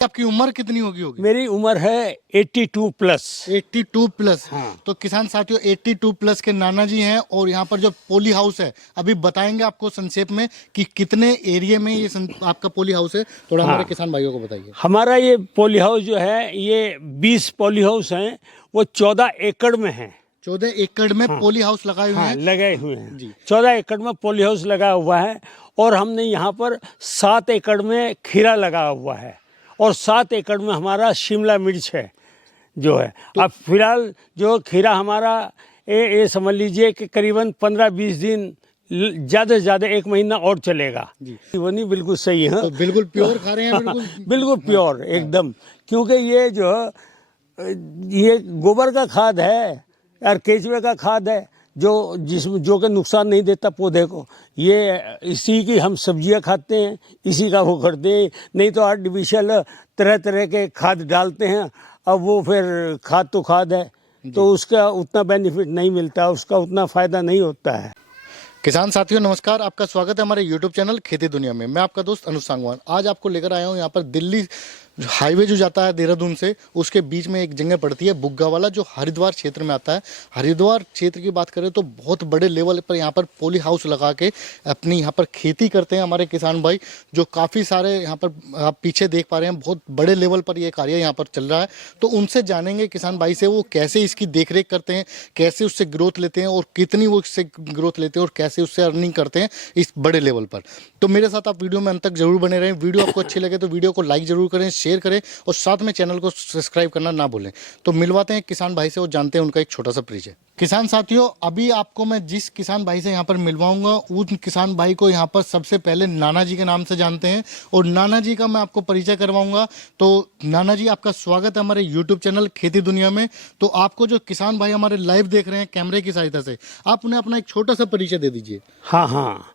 आपकी उम्र कितनी होगी? मेरी उम्र है 82 प्लस। 82 प्लस। हाँ। तो किसान साथियों 82 प्लस के नाना जी हैं और यहाँ पर जो पोली हाउस है अभी बताएंगे आपको संक्षेप में कि कितने एरिया में ये आपका पोली हाउस है। थोड़ा हमारे किसान भाइयों को बताइए। हमारा ये पोली हाउस जो है ये 20 पोली हाउस हैं, वो 14 एकड़ में हैं। 14 एकड़ में पोली हाउस लगाए हुए हैं। लगाए हुए हैं जी। 14 एकड़ में पोली हाउस लगा हुआ है और हमने यहाँ पर 7 एकड़ में खीरा लगा हुआ है और 7 एकड़ में हमारा शिमला मिर्च है जो है। अब फिलहाल जो खीरा हमारा ये समझ लीजिए कि करीबन 15-20 दिन ज़्यादा से ज़्यादा 1 महीना और चलेगा। वो नहीं बिल्कुल सही है। तो बिल्कुल प्योर खा रहे हैं। बिल्कुल प्योर एकदम, क्योंकि ये जो ये गोबर का खाद है और केचुए का खाद है जो कि नुकसान नहीं देता पौधे को। ये इसी की हम सब्जियां खाते हैं, इसी का वो करते हैं। नहीं तो आर्टिफिशियल तरह तरह के खाद डालते हैं। अब वो फिर खाद तो खाद है, तो उसका उतना बेनिफिट नहीं मिलता, उसका उतना फ़ायदा नहीं होता है। किसान साथियों नमस्कार, आपका स्वागत है हमारे YouTube चैनल खेती दुनिया में। मैं आपका दोस्त अनुज सांगवान। आज आपको लेकर आया हूँ यहाँ पर दिल्ली हाईवे जो जाता है देहरादून से, उसके बीच में एक जगह पड़ती है बुग्गा वाला, जो हरिद्वार क्षेत्र में आता है। हरिद्वार क्षेत्र की बात करें तो बहुत बड़े लेवल पर यहाँ पर पोली हाउस लगा के अपनी यहाँ पर खेती करते हैं हमारे किसान भाई, जो काफ़ी सारे यहाँ पर आप पीछे देख पा रहे हैं, बहुत बड़े लेवल पर ये कार्य यहाँ पर चल रहा है। तो उनसे जानेंगे किसान भाई से वो कैसे इसकी देखरेख करते हैं, कैसे उससे ग्रोथ लेते हैं और कितनी वो इससे ग्रोथ लेते हैं और कैसे उससे अर्निंग करते हैं इस बड़े लेवल पर। तो मेरे साथ आप वीडियो में अंत तक जरूर बने रहें। वीडियो आपको अच्छी लगे तो वीडियो को लाइक जरूर करें, शेयर करें और साथ में चैनल को सब्सक्राइब करना ना भूलें। तो मिलवाते हैं किसान भाई से और जानते हैं उनका एक छोटा सा परिचय। किसान साथियों अभी आपको मैं जिस किसान भाई से यहाँ पर मिलवाऊंगा उन किसान भाई को यहाँ पर सबसे पहले नाना जी के नाम से जानते हैं और नाना जी का मैं आपको परिचय करवाऊंगा। तो नाना जी आपका स्वागत है हमारे यूट्यूब चैनल खेती दुनिया में। तो आपको जो किसान भाई हमारे लाइव देख रहे हैं कैमरे की सहायता से, आप उन्हें अपना एक छोटा सा परिचय दे दीजिए। हाँ,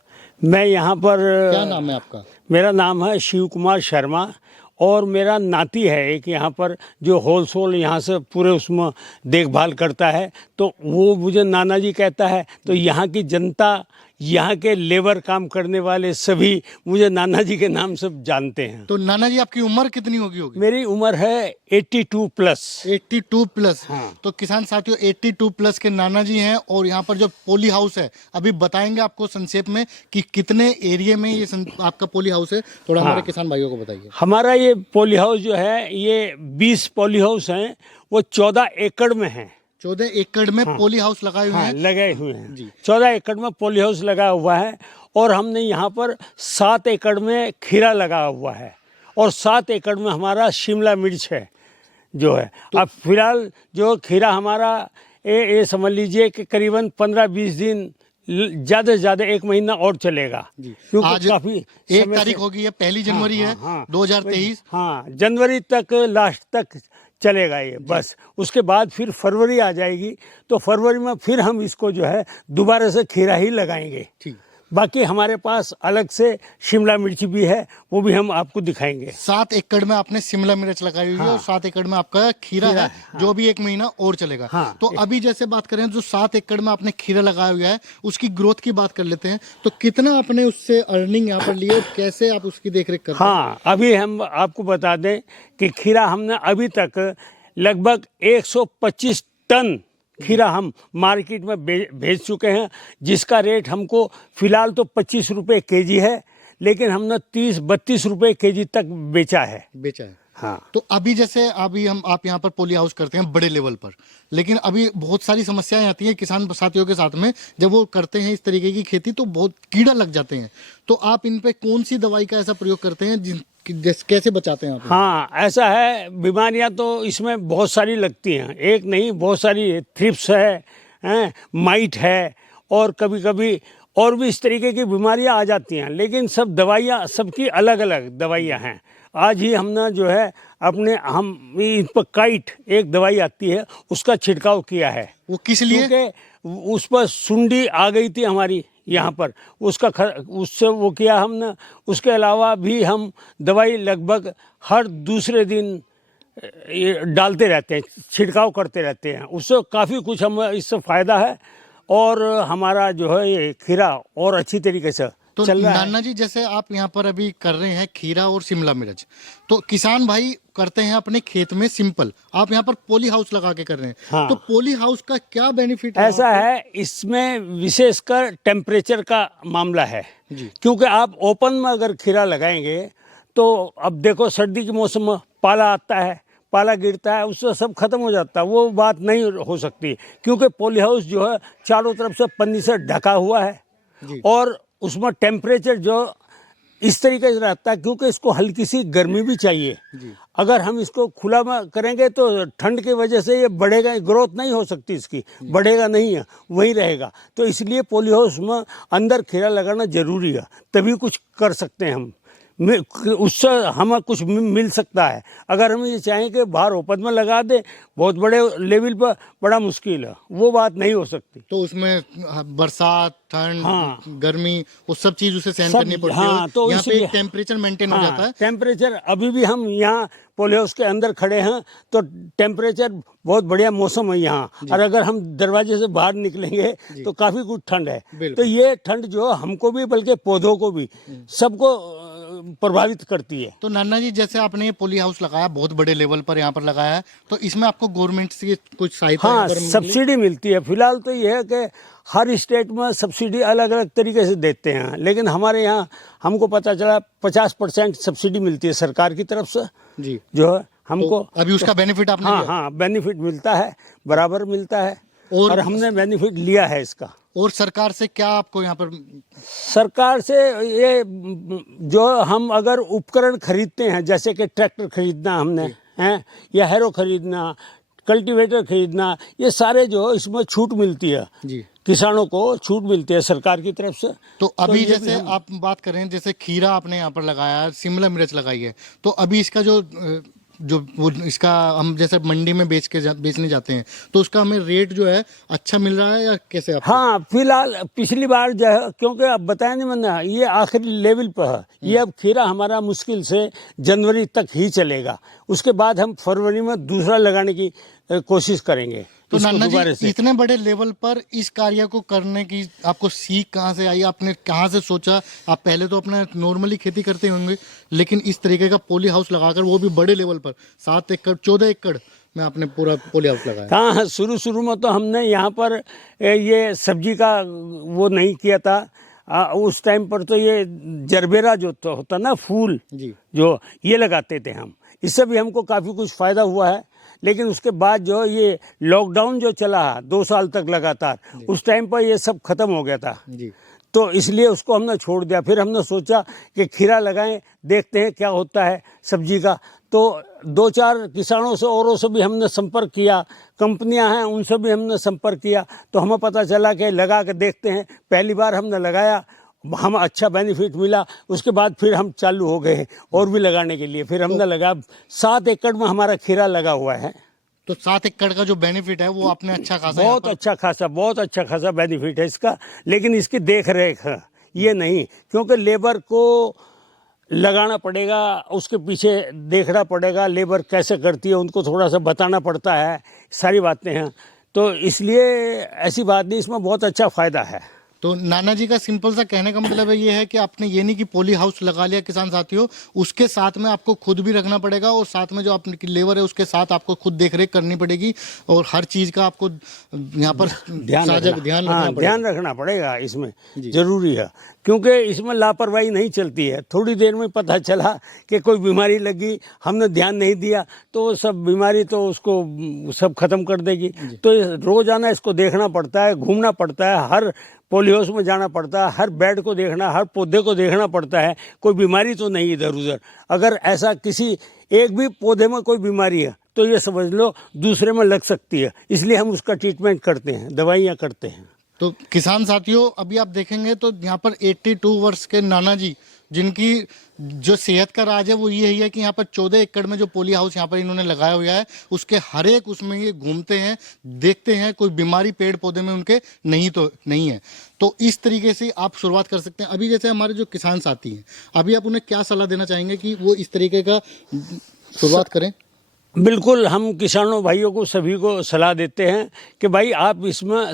मैं यहाँ पर, क्या नाम है आपका? मेरा नाम है शिव कुमार शर्मा और मेरा नाती है एक यहाँ पर जो होलसेल यहाँ से पूरे उसमें देखभाल करता है, तो वो मुझे नाना जी कहता है। तो यहाँ की जनता, यहाँ के लेबर काम करने वाले सभी मुझे नाना जी के नाम से जानते हैं। तो नाना जी आपकी उम्र कितनी होगी? मेरी उम्र है 82 प्लस। 82 प्लस। हाँ। तो किसान साथियों 82 प्लस के नाना जी हैं और यहाँ पर जो पोली हाउस है अभी बताएंगे आपको संक्षेप में कि कितने एरिया में ये आपका पोली हाउस है। थोड़ा हमारे किसान भाइयों को बताइए। हमारा ये पोली हाउस जो है ये 20 पोली हाउस हैं, वो 14 एकड़ में हैं। 14 एकड़ में पोली हाउस लगाए हुए हैं। लगाए हुए हैं जी। 14 एकड़ में पोली हाउस लगा हुआ है और हमने यहाँ पर 7 एकड़ में खीरा लगा हुआ है और 7 एकड़ में हमारा शिमला मिर्च है जो है। अब फिलहाल जो खीरा हमारा ये समझ लीजिए कि करीबन 15-20 दिन ज़्यादा से ज़्यादा 1 महीना और चलेगा, क्योंकि आज काफ़ी 1 तारीख होगी है, 1 जनवरी है 2023। हाँ, जनवरी तक लास्ट तक चलेगा ये बस। उसके बाद फिर फरवरी आ जाएगी, तो फरवरी में फिर हम इसको जो है दोबारा से खीरा ही लगाएंगे। ठीक। बाकी हमारे पास अलग से शिमला मिर्च भी है, वो भी हम आपको दिखाएंगे। 7 एकड़ में आपने शिमला मिर्च लगाई हुई है और 7 एकड़ में आपका खीरा है जो भी 1 महीना और चलेगा। तो अभी जैसे बात करें जो 7 एकड़ में आपने खीरा लगाया हुआ है उसकी ग्रोथ की बात कर लेते हैं। तो कितना आपने उससे अर्निंग यहाँ पर ली और कैसे आप उसकी देखरेख करते हैं? हाँ, अभी हम आपको बता दें कि खीरा हमने अभी तक लगभग 125 टन खीरा हम मार्केट में भेज चुके हैं, जिसका रेट हमको फिलहाल तो 25 रुपये केजी है, लेकिन हमने 30-32 रुपये केजी तक बेचा है। हाँ। तो अभी जैसे आप यहाँ पर पोली हाउस करते हैं बड़े लेवल पर, लेकिन अभी बहुत सारी समस्याएं आती हैं किसान साथियों के साथ में। जब वो करते हैं इस तरीके की खेती तो बहुत कीड़ा लग जाते हैं, तो आप इन पे कौन सी दवाई का ऐसा प्रयोग करते हैं कैसे बचाते हैं आप? हाँ, ऐसा है, बीमारियां तो इसमें बहुत सारी लगती हैं, एक नहीं बहुत सारी। थ्रिप्स है, माइट है और कभी कभी और भी इस तरीके की बीमारियां आ जाती हैं, लेकिन सब दवाइयां, सबकी अलग अलग दवाइयां हैं। आज ही हमने जो है हम इन पर काइट एक दवाई आती है उसका छिड़काव किया है। वो किस लिए? क्योंकि उस पर सुंडी आ गई थी हमारी यहाँ पर, उससे वो किया हमने। उसके अलावा भी हम दवाई लगभग हर दूसरे दिन डालते रहते हैं, छिड़काव करते रहते हैं। उससे काफ़ी कुछ हम इससे फ़ायदा है और हमारा जो है ये खीरा और अच्छी तरीके से तो चल रहा है। नाना जी, जैसे आप यहाँ पर अभी कर रहे हैं खीरा और शिमला मिर्च, तो किसान भाई करते हैं अपने खेत में सिंपल, आप यहाँ पर पॉली हाउस लगा के कर रहे हैं। हाँ। तो पॉली हाउस का क्या बेनिफिट है ऐसा आपको? है, इसमें विशेषकर टेम्परेचर का मामला है। जी। क्योंकि आप ओपन में अगर खीरा लगाएंगे तो अब देखो सर्दी के मौसम में पाला आता है, पाला गिरता है, उससे सब खत्म हो जाता है, वो बात नहीं हो सकती। क्योंकि पॉली हाउस जो है चारों तरफ से पन्नी से ढका हुआ है जी। और उसमें टेम्परेचर जो इस तरीके से रहता है, क्योंकि इसको हल्की सी गर्मी भी चाहिए। जी। अगर हम इसको खुला में करेंगे तो ठंड की वजह से ये बढ़ेगा, ग्रोथ नहीं हो सकती इसकी, बढ़ेगा नहीं है, वही रहेगा। तो इसलिए पॉली हाउस में अंदर खीरा लगाना जरूरी है, तभी कुछ कर सकते हैं हम, उससे हमें कुछ मिल सकता है। अगर हम ये चाहें कि बाहर ओपन में लगा दें बहुत बड़े लेवल पर, बड़ा मुश्किल है, वो बात नहीं हो सकती। तो उसमें बरसात, ठंड, हाँ। गर्मी, वो सब चीज उसे सहन सब, करनी पड़ती हाँ, है। तो यहाँ पे इसलिए एक टेम्परेचर मेंटेन हो जाता है। टेम्परेचर अभी भी हम यहाँ पॉली हाउस के अंदर खड़े हैं तो टेम्परेचर बहुत बढ़िया मौसम है यहाँ, और अगर हम दरवाजे से बाहर निकलेंगे तो काफी कुछ ठंड है। बिल्कुल। तो ये ठंड जो हमको भी बल्कि पौधों को भी सबको प्रभावित करती है। तो नाना जी, जैसे आपने ये पॉली हाउस लगाया, बहुत बड़े लेवल पर यहाँ पर लगाया है, तो इसमें आपको गवर्नमेंट से कुछ सहायता हाँ, वगैरह मिली? सब्सिडी मिलती है। फिलहाल तो ये है कि हर स्टेट में सब्सिडी अलग अलग तरीके से देते हैं, लेकिन हमारे यहाँ हमको पता चला 50% सब्सिडी मिलती है सरकार की तरफ से, जी। जो है हमको। तो अभी उसका बेनिफिट आपने हाँ लिया? हाँ, बेनिफिट मिलता है, बराबर मिलता है, और और हमने बेनिफिट लिया है इसका। और सरकार से क्या आपको यहाँ पर? सरकार से ये जो हम अगर उपकरण खरीदते हैं, जैसे कि ट्रैक्टर खरीदना हमने हैं, या हैरो खरीदना, कल्टीवेटर खरीदना, ये सारे जो इसमें छूट मिलती है, जी। किसानों को छूट मिलती है सरकार की तरफ से। तो अभी ये भी जैसे आप बात कर रहे हैं, जैसे खीरा आपने यहाँ पर लगाया है, शिमला मिर्च लगाई है, तो अभी इसका जो वो इसका हम जैसे मंडी में बेचने जाते हैं, तो उसका हमें रेट जो है अच्छा मिल रहा है या कैसे आपको? हाँ, फिलहाल पिछली बार जो है, क्योंकि अब बताया नहीं मैंने, ये आखिरी लेवल पर है, ये अब खीरा हमारा मुश्किल से जनवरी तक ही चलेगा, उसके बाद हम फरवरी में दूसरा लगाने की कोशिश करेंगे। तो इसको नाना दोबारा जी, से। इतने बड़े लेवल पर इस कार्य को करने की आपको सीख कहाँ से आई? आपने कहाँ से सोचा? आप पहले तो अपना नॉर्मली खेती करते होंगे, लेकिन इस तरीके का पॉली हाउस लगाकर, वो भी बड़े लेवल पर, 7 एकड़ 14 एकड़ में आपने पूरा पॉली हाउस लगाया। हाँ, शुरू में तो हमने यहाँ पर ये सब्जी का वो नहीं किया था। उस टाइम पर तो ये जरबेरा जो तो होता ना, फूल जी। जो ये लगाते थे हम, इससे भी हमको काफ़ी कुछ फ़ायदा हुआ है। लेकिन उसके बाद जो ये लॉकडाउन जो चला 2 साल तक लगातार, उस टाइम पर ये सब खत्म हो गया था, जी। तो इसलिए उसको हमने छोड़ दिया। फिर हमने सोचा कि खीरा लगाएं, देखते हैं क्या होता है सब्जी का। तो 2-4 किसानों से औरों से भी हमने संपर्क किया, कंपनियां हैं उनसे भी हमने संपर्क किया, तो हमें पता चला कि लगा के देखते हैं। पहली बार हमने लगाया, हम अच्छा बेनिफिट मिला, उसके बाद फिर हम चालू हो गए और भी लगाने के लिए। फिर हमने लगा 7 एकड़ में हमारा खीरा लगा हुआ है। तो 7 एकड़ का जो बेनिफिट है वो आपने अच्छा खासा यहाँ बहुत पर- अच्छा खासा बेनिफिट है इसका, लेकिन इसकी देख रेख है ये नहीं, क्योंकि लेबर को लगाना पड़ेगा, उसके पीछे देखना पड़ेगा, लेबर कैसे करती है उनको थोड़ा सा बताना पड़ता है, सारी बातें हैं। तो इसलिए ऐसी बात नहीं, इसमें बहुत अच्छा फ़ायदा है। तो नाना जी का सिंपल सा कहने का मतलब है ये है कि आपने ये नहीं कि पॉली हाउस लगा लिया किसान साथियों, उसके साथ में आपको खुद भी रखना पड़ेगा, और साथ में जो आपकी लेबर है उसके साथ आपको खुद देखरेख करनी पड़ेगी, और हर चीज का आपको यहाँ पर ध्यान रखना पड़ेगा। इसमें जरूरी है, क्योंकि इसमें लापरवाही नहीं चलती है। थोड़ी देर में पता चला कि कोई बीमारी लगी, हमने ध्यान नहीं दिया, तो वो सब बीमारी तो उसको सब खत्म कर देगी। तो रोजाना इसको देखना पड़ता है, घूमना पड़ता है, हर पॉली हाउस में जाना पड़ता है, हर बेड को देखना, हर पौधे को देखना पड़ता है, कोई बीमारी तो नहीं इधर उधर। अगर ऐसा किसी एक भी पौधे में कोई बीमारी है तो ये समझ लो दूसरे में लग सकती है, इसलिए हम उसका ट्रीटमेंट करते हैं, दवाइयाँ करते हैं। तो किसान साथियों, अभी आप देखेंगे तो यहाँ पर 82 वर्ष के नाना जी, जिनकी जो सेहत का राज है वो ये है कि यहाँ पर 14 एकड़ में जो पॉली हाउस यहाँ पर इन्होंने लगाया हुआ है, उसके हर एक उसमें ये घूमते हैं, देखते हैं कोई बीमारी पेड़ पौधे में उनके नहीं है। तो इस तरीके से आप शुरुआत कर सकते हैं। अभी जैसे हमारे जो किसान साथी हैं, अभी आप उन्हें क्या सलाह देना चाहेंगे कि वो इस तरीके का शुरुआत करें? बिल्कुल, हम किसानों भाइयों को सभी को सलाह देते हैं कि भाई आप इसमें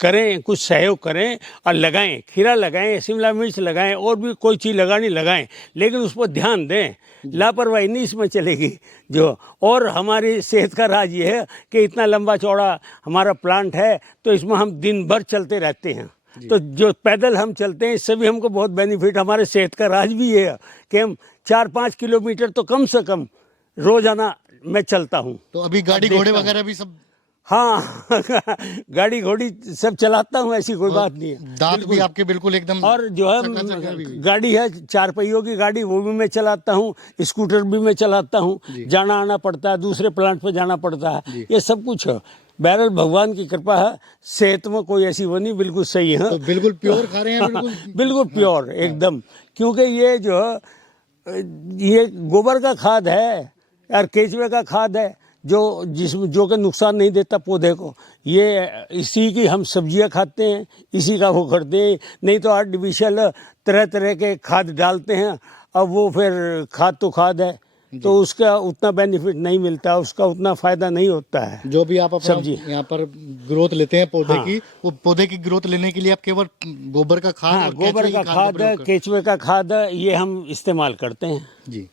करें, कुछ सहयोग करें और लगाएं, खीरा लगाएं, शिमला मिर्च लगाएं और भी कोई चीज़ लगानी लगाएं, लेकिन उस पर ध्यान दें, लापरवाही नहीं इसमें चलेगी जो। और हमारी सेहत का राज ये है कि इतना लंबा चौड़ा हमारा प्लांट है, तो इसमें हम दिन भर चलते रहते हैं। तो जो पैदल हम चलते हैं इससे भी हमको बहुत बेनिफिट, हमारे सेहत का राज भी ये है कि हम 4-5 किलोमीटर तो कम से कम रोजाना मैं चलता हूँ। तो अभी गाड़ी घोड़े वगैरह भी सब, हाँ गाड़ी घोड़ी सब चलाता हूँ, ऐसी कोई बात नहीं है। दांत भी आपके बिल्कुल एकदम, और जो है गाड़ी है 4 पहियों की गाड़ी, वो भी मैं चलाता हूँ, स्कूटर भी मैं चलाता हूँ, जाना आना पड़ता है, दूसरे प्लांट पर जाना पड़ता है, ये सब कुछ है। बहरहाल भगवान की कृपा है, सेहत में कोई ऐसी वो नहीं, बिल्कुल सही है। तो बिल्कुल प्योर खा रहे हैं, बिल्कुल बिल्कुल प्योर एकदम, क्योंकि ये जो ये गोबर का खाद है और केचुए का खाद है, जो कि नुकसान नहीं देता पौधे को। ये इसी की हम सब्जियां खाते हैं, इसी का वो करते हैं, नहीं तो आर्टिफिशियल तरह तरह के खाद डालते हैं। अब वो फिर खाद तो खाद है, तो उसका उतना बेनिफिट नहीं मिलता, उसका उतना फायदा नहीं होता है। जो भी आप अपना सब्जी यहाँ पर ग्रोथ लेते हैं पौधे की, वो पौधे की ग्रोथ लेने के लिए आप केवल गोबर का खाद और गोबर केचुए का की खाद है, प्रयोग केचुए का खाद है, ये हम इस्तेमाल करते हैं। जी।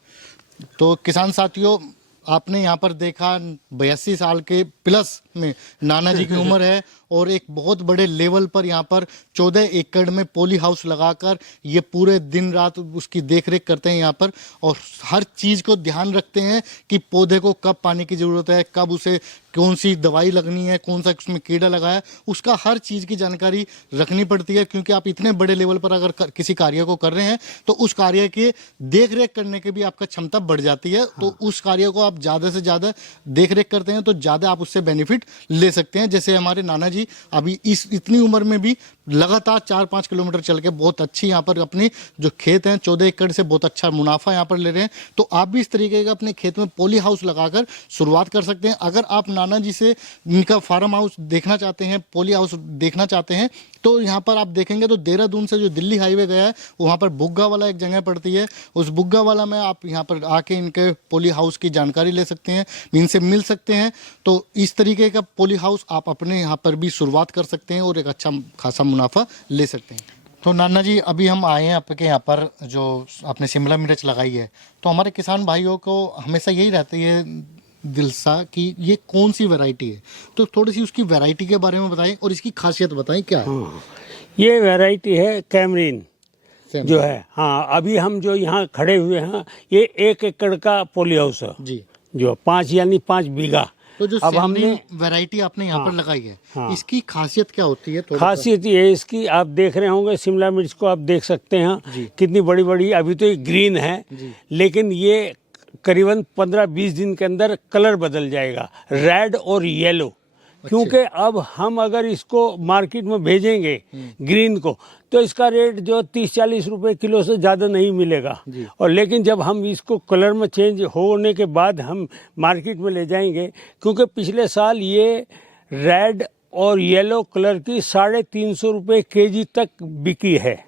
तो किसान साथियों, आपने यहाँ पर देखा 82 साल के प्लस में नाना जी की उम्र है और एक बहुत बड़े लेवल पर यहाँ पर 14 एकड़ में पॉली हाउस लगाकर ये पूरे दिन रात उसकी देखरेख करते हैं यहाँ पर, और हर चीज़ को ध्यान रखते हैं कि पौधे को कब पानी की ज़रूरत है, कब उसे कौन सी दवाई लगनी है, कौन सा उसमें कीड़ा लगा है, उसका हर चीज़ की जानकारी रखनी पड़ती है। क्योंकि आप इतने बड़े लेवल पर अगर किसी कार्य को कर रहे हैं तो उस कार्य की देख रेख करने की भी आपका क्षमता बढ़ जाती है। तो उस कार्य को आप ज़्यादा से ज़्यादा देख रेख करते हैं तो ज़्यादा आप उससे बेनिफिट ले सकते हैं। जैसे हमारे नाना जी अभी इस इतनी उम्र में भी लगातार 4-5 किलोमीटर चल के बहुत अच्छी यहाँ पर अपनी जो खेत हैं 14 एकड़ से बहुत अच्छा मुनाफा यहाँ पर ले रहे हैं। तो आप भी इस तरीके का अपने खेत में पॉली हाउस लगाकर शुरुआत कर सकते हैं। अगर आप नाना जी से इनका फार्म हाउस देखना चाहते हैं, पॉली हाउस देखना चाहते हैं, तो यहाँ पर आप देखेंगे तो देहरादून से जो दिल्ली हाईवे गया है वहाँ पर बुग्गा वाला एक जगह पड़ती है, उस बुग्गा वाला में आप यहाँ पर आके इनके पॉली हाउस की जानकारी ले सकते हैं, इनसे मिल सकते हैं। तो इस तरीके का पॉली हाउस आप अपने यहाँ पर भी शुरुआत कर सकते हैं और एक अच्छा खासा मुनाफा ले सकते हैं। तो नाना जी, अभी हम आए हैं आपके यहाँ पर, जो आपने शिमला मिर्च लगाई है, तो हमारे किसान भाइयों को हमेशा यही रहती है दिलसा कि ये कौन सी वैरायटी है, तो थोड़ी सी उसकी वैरायटी के बारे में बताएं और इसकी खासियत बताएं क्या है। ये वैरायटी है कैमरीन जो है। हाँ, अभी हम जो यहाँ खड़े हुए हैं ये 1 एकड़ का पॉली हाउस है जी, जो 5 बीघा। तो जो अब हमने वैरायटी आपने यहाँ पर लगाई है, इसकी खासियत क्या होती है? खासियत ये है इसकी, आप देख रहे होंगे शिमला मिर्च को, आप देख सकते हैं कितनी बड़ी बड़ी, अभी तो ये ग्रीन है, लेकिन ये करीबन 15-20 दिन के अंदर कलर बदल जाएगा, रेड और येलो। क्योंकि अब हम अगर इसको मार्केट में भेजेंगे ग्रीन को, तो इसका रेट जो 30-40 रुपए किलो से ज़्यादा नहीं मिलेगा। और लेकिन जब हम इसको कलर में चेंज होने के बाद हम मार्केट में ले जाएंगे, क्योंकि पिछले साल ये रेड और येलो कलर की 350 रुपये केजी तक बिकी है,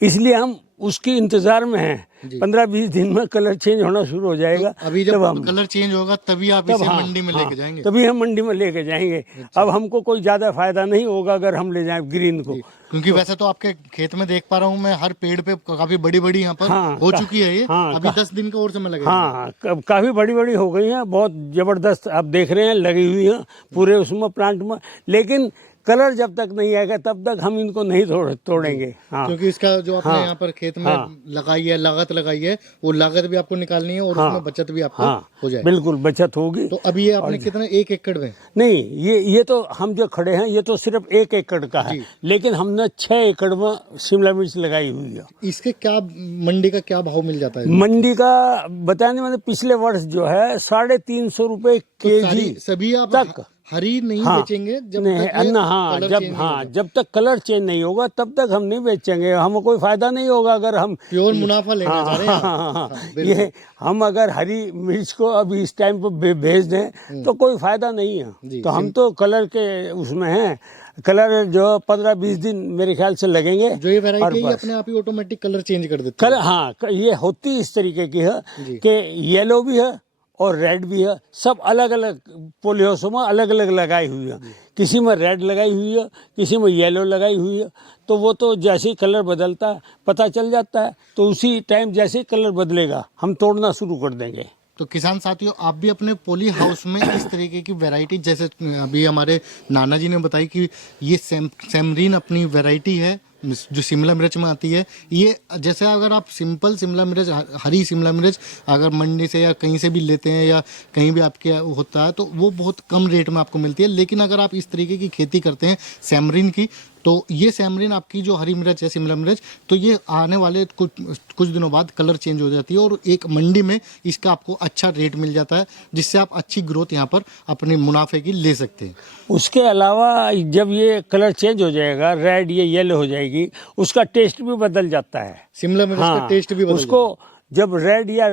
इसलिए हम उसकी इंतजार में हैं। 15-20 दिन में कलर चेंज होना शुरू हो जाएगा। तो अभी जब हम कलर चेंज होगा तभी आप इसे मंडी में लेके जाएंगे? तभी हम मंडी में लेके जाएंगे। अब हमको कोई ज्यादा फायदा नहीं होगा अगर हम ले जाएं ग्रीन को, क्योंकि वैसे तो आपके खेत में देख पा रहा हूँ मैं, हर पेड़ पे काफी बड़ी बड़ी यहाँ पर हो चुकी है ये। अभी 10 दिन का और समय लगेगा। हाँ, काफी बड़ी बड़ी हो गई हैं, बहुत जबरदस्त आप देख रहे हैं लगी हुई हैं पूरे उसमें प्लांट में। लेकिन कलर जब तक नहीं आएगा तब तक हम इनको नहीं तोड़ेंगे। हाँ, क्योंकि इसका जो आपने यहाँ पर खेत में लगाई है, लागत लगाई है, वो लागत भी आपको निकालनी है और उसमें बचत भी आपको हो जाए। बिल्कुल बचत होगी। तो अभी ये आपने कितना, 1 एकड़ में? नहीं, ये तो हम जो खड़े हैं ये तो सिर्फ 1 एकड़ का है, लेकिन हमने 6 एकड़ में शिमला मिर्च लगाई हुई है। इसके क्या मंडी का क्या भाव मिल जाता है? मंडी का बताने में पिछले वर्ष जो है 350 रुपए केजी सभी आप तक हरी नहीं बेचेंगे जब तक जब तक कलर चेंज नहीं होगा तब तक हम नहीं बेचेंगे। हमें कोई फायदा नहीं होगा अगर हम प्योर मुनाफा लेना चाह रहे हैं। ये हम अगर हरी मिर्च को अभी इस टाइम पर भेज दें तो कोई फायदा नहीं है। तो हम तो कलर के उसमें हैं, कलर जो 15-20 दिन मेरे ख्याल से लगेंगे। जो ये वैरायटी है अपने आप ही ऑटोमेटिक कलर चेंज कर देती है। हाँ, ये होती इस तरीके की है कि येलो भी है और रेड भी है, सब अलग अलग पोली हाउसों में अलग अलग लगाई हुई है। किसी में रेड लगाई हुई है, किसी में येलो लगाई हुई है। तो वो तो जैसे ही कलर बदलता है पता चल जाता है, तो उसी टाइम जैसे ही कलर बदलेगा हम तोड़ना शुरू कर देंगे। तो किसान साथियों, आप भी अपने पोली हाउस में इस तरीके की वैरायटी, जैसे अभी हमारे नाना जी ने बताई कि ये सैमरीन अपनी वैरायटी है जो शिमला मिर्च में आती है। ये जैसे अगर आप सिंपल शिमला मिर्च, हरी शिमला मिर्च अगर मंडी से या कहीं से भी लेते हैं या कहीं भी आपके होता है तो वो बहुत कम रेट में आपको मिलती है। लेकिन अगर आप इस तरीके की खेती करते हैं सैमरीन की, तो ये सैमरीन आपकी जो हरी मिर्च है शिमला मिर्च, तो ये आने वाले कुछ दिनों बाद कलर चेंज हो जाती है और एक मंडी में इसका आपको अच्छा रेट मिल जाता है, जिससे आप अच्छी ग्रोथ यहाँ पर अपने मुनाफे की ले सकते हैं। उसके अलावा जब ये कलर चेंज हो जाएगा, रेड ये येलो हो जाएगी, उसका टेस्ट भी बदल जाता है। शिमला मिर्च का टेस्ट भी बदल उसको जब रेड या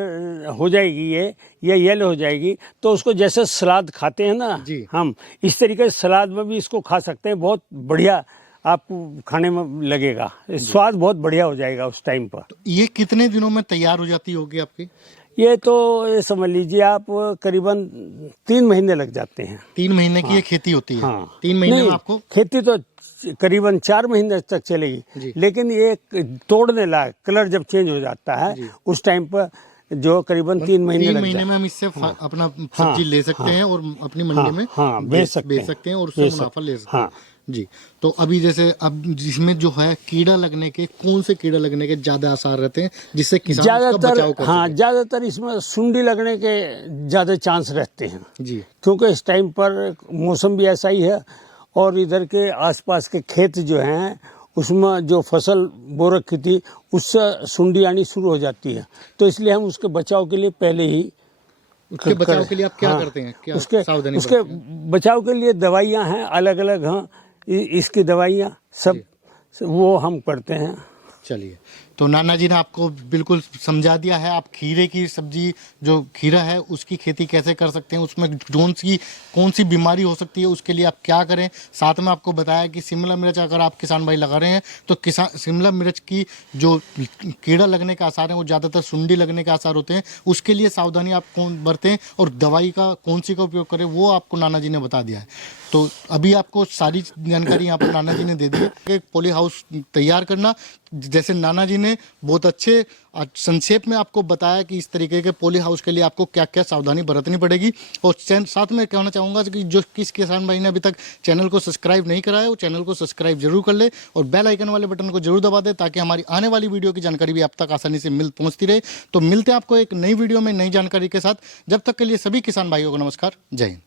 हो जाएगी ये या येलो हो जाएगी, तो उसको जैसे सलाद खाते हैं ना जी। हम, इस तरीके से सलाद में भी इसको खा सकते हैं। बहुत बढ़िया आपको खाने में लगेगा, स्वाद बहुत बढ़िया हो जाएगा उस टाइम पर। तो ये कितने दिनों में तैयार हो जाती होगी आपकी? ये तो ये समझ लीजिए आप करीबन 3 महीने लग जाते हैं। 3 महीने की ये खेती होती है। हाँ 3 महीने नहीं, में आपको खेती तो करीबन 4 महीने तक जी। चलेगी, लेकिन ये तोड़ने लायक कलर जब चेंज हो जाता है उस टाइम पर जो करीबन 3 महीने 3 लग महीने जाते में हम इससे अपना सब्जी ले सकते हैं और अपनी मंडी में बेच सकते हैं और उससे मुनाफा ले सकते हैं। जी। तो अभी जैसे अब जिसमें जो है कीड़ा लगने के, कौन से कीड़ा लगने के ज्यादा आसार रहते हैं जिससे किसान उसका बचाव कर सके? ज्यादातर इसमें सुंडी लगने के ज्यादा चांस रहते हैं जी। क्योंकि इस टाइम पर मौसम भी ऐसा ही है और इधर के आसपास के खेत जो हैं उसमें जो फसल बो रखी थी उससे सुंडी आनी शुरू हो जाती है। तो इसलिए हम उसके बचाव के लिए पहले ही उसके बचाव के लिए आप क्या करते हैं? क्या सावधानी उसके बचाव के लिए दवाइयाँ हैं अलग अलग, हाँ इसकी दवाइयाँ सब वो हम करते हैं। चलिए, तो नाना जी ने आपको बिल्कुल समझा दिया है। आप खीरे की सब्जी, जो खीरा है उसकी खेती कैसे कर सकते हैं, उसमें कौन सी बीमारी हो सकती है, उसके लिए आप क्या करें। साथ में आपको बताया कि शिमला मिर्च अगर आप किसान भाई लगा रहे हैं तो शिमला मिर्च की जो कीड़ा लगने के आसार हैं वो ज़्यादातर सुंडी लगने के आसार होते हैं। उसके लिए सावधानी आप कौन बरतें और दवाई का कौन सी का उपयोग करें वो आपको नाना जी ने बता दिया है। तो अभी आपको सारी जानकारी यहाँ पर नाना जी ने दे दी है कि पॉली हाउस तैयार करना, जैसे नाना जी ने बहुत अच्छे संक्षेप में आपको बताया कि इस तरीके के पॉली हाउस के लिए आपको क्या क्या सावधानी बरतनी पड़ेगी। और साथ में कहना चाहूँगा कि जो किस किसान भाई ने अभी तक चैनल को सब्सक्राइब नहीं करा है वो चैनल को सब्सक्राइब जरूर कर ले और बेल आइकन वाले बटन को जरूर दबा दे ताकि हमारी आने वाली वीडियो की जानकारी भी आप तक आसानी से पहुँचती रहे। तो मिलते हैं आपको एक नई वीडियो में नई जानकारी के साथ। जब तक के लिए सभी किसान भाइयों को नमस्कार, जय हिंद।